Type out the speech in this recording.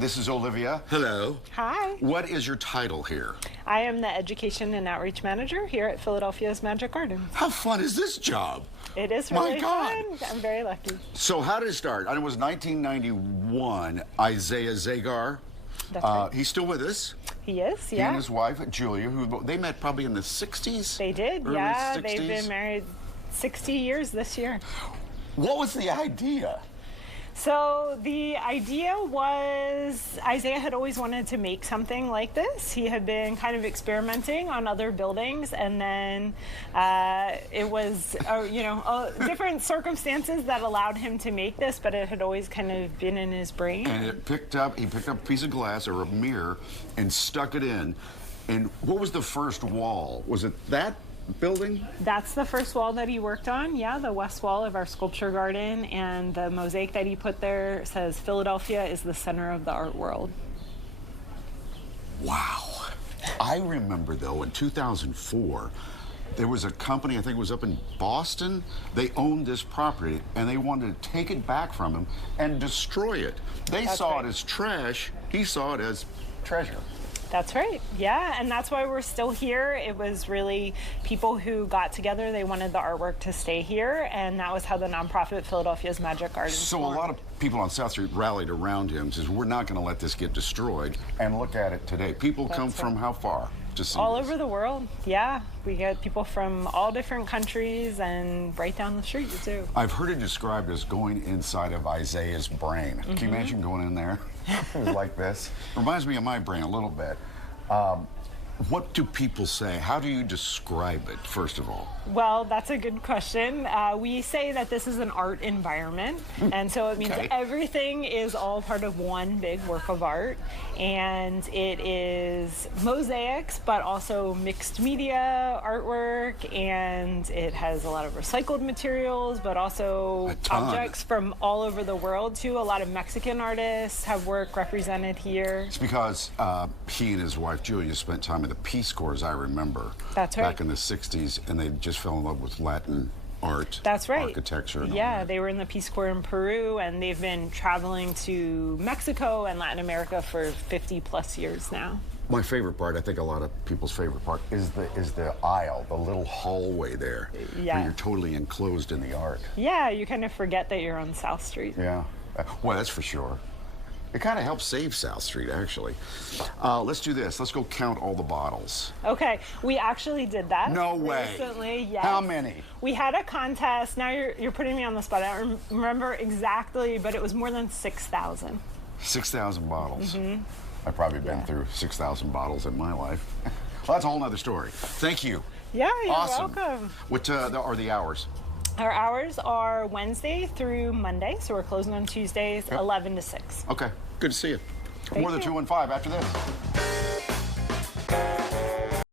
This is Olivia. Hello. Hi. What is your title here? I am the Education and Outreach Manager here at Philadelphia's Magic Gardens. How fun is this job? It is My really God. fun. I'm very lucky. So how did it start? I know it was 1991. Isaiah Zagar. That's right. He's still with us. He is, He yeah. and his wife, Julia, who they met probably in the 60s? They did, early yeah. 60s? They've been married 60 years this year. What was the idea? So the idea was Isaiah had always wanted to make something like this. He had been kind of experimenting on other buildings, and then it was, different circumstances that allowed him to make this, but it had always kind of been in his brain. And he picked up a piece of glass or a mirror and stuck it in. And what was the first wall? Was it that building? That's the first wall that he worked on, yeah, the west wall of our sculpture garden, and the mosaic that he put there says, "Philadelphia is the center of the art world." Wow. I remember, though, in 2004, there was a company, I think it was up in Boston, they owned this property, and they wanted to take it back from him and destroy it. They That's saw right. it as trash, he saw it as treasure. That's right, yeah, and that's why we're still here. It was really people who got together, they wanted the artwork to stay here, and that was how the nonprofit Philadelphia's Magic Gardens So formed. a lot of people on South Street rallied around him and says, we're not going to let this get destroyed. And look at it today. People come That's from right. how far to see All this? over the world, yeah. We get people from all different countries and right down the street, too. I've heard it described as going inside of Isaiah's brain. Can you imagine going in there? It was like this. Reminds me of my brain a little bit. What do people say? How do you describe it, first of all? Well, that's a good question. We say that this is an art environment, and so it means Okay. everything is all part of one big work of art, and it is mosaics, but also mixed media artwork, and it has a lot of recycled materials, but also A ton. objects from all over the world, too. A lot of Mexican artists have work represented here. It's because he and his wife, Julia, spent time in the Peace Corps, as I remember. That's right. Back in the 60s, and they just fell in love with Latin art. That's right. Architecture. And all Yeah, that. they were in the Peace Corps in Peru, and they've been traveling to Mexico and Latin America for 50+ years now. My favorite part, I think a lot of people's favorite part, is the aisle, the little hallway there. Yeah. Where you're totally enclosed in the art. Yeah, you kind of forget that you're on South Street. Yeah. Well, that's for sure. It kind of helps save South Street, actually. Let's do this. Let's go count all the bottles. Okay, we actually did that. No way. Recently, yes. How many? We had a contest. Now you're putting me on the spot. I don't remember exactly, but it was more than 6,000. 6,000 bottles. I've probably been through 6,000 bottles in my life. Well, that's a whole nother story. Thank you. Yeah, you're Awesome. welcome. What are the hours? Our hours are Wednesday through Monday, so we're closing on Tuesdays, 11 to 6. Okay. Good to see you. Thank More than you. 2 and 5 after this.